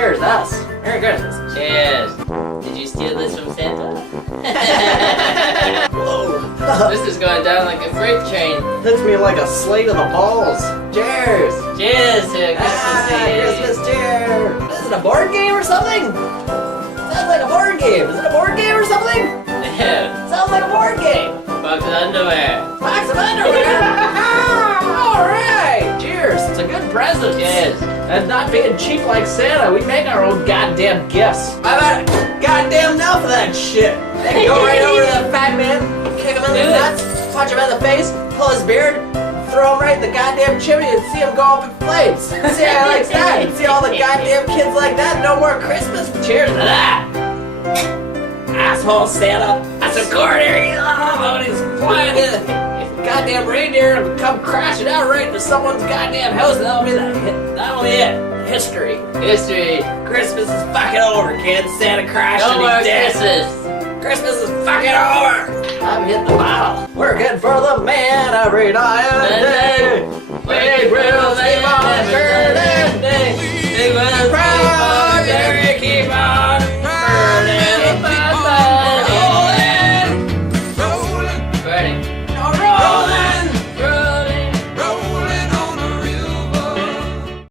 Cheers, us. Merry Christmas. Cheers. Did you steal this from Santa? Whoa. This is going down like a freight train. Hits me like a slate of the balls. Cheers. Cheers to Christmas Eve. Christmas cheer. Is it a board game or something? Sounds like a board game. Is it a board game or something? Yeah. Sounds like a board game. Box of underwear. Box of underwear. Alright. Cheers. It's a good present. Cheers. And not being cheap like Santa, we make our own goddamn gifts. I've had goddamn enough of that shit. They go right over to the fat man, kick him in the nuts, punch him in the face, pull his beard, throw him right in the goddamn chimney and see him go up in flames. See how I like that? See all the goddamn kids like that? No more Christmas? Cheers to that. Asshole Santa. That's a corner. He's flying in. Goddamn reindeer and come crashing out right into someone's goddamn house. That'll be it. History. Christmas is fucking over, kids. Santa crashed No and more he's dead. Christmas. Christmas is fucking over. I'm hitting the bottle. Working for the man every night and day. We will keep on turning.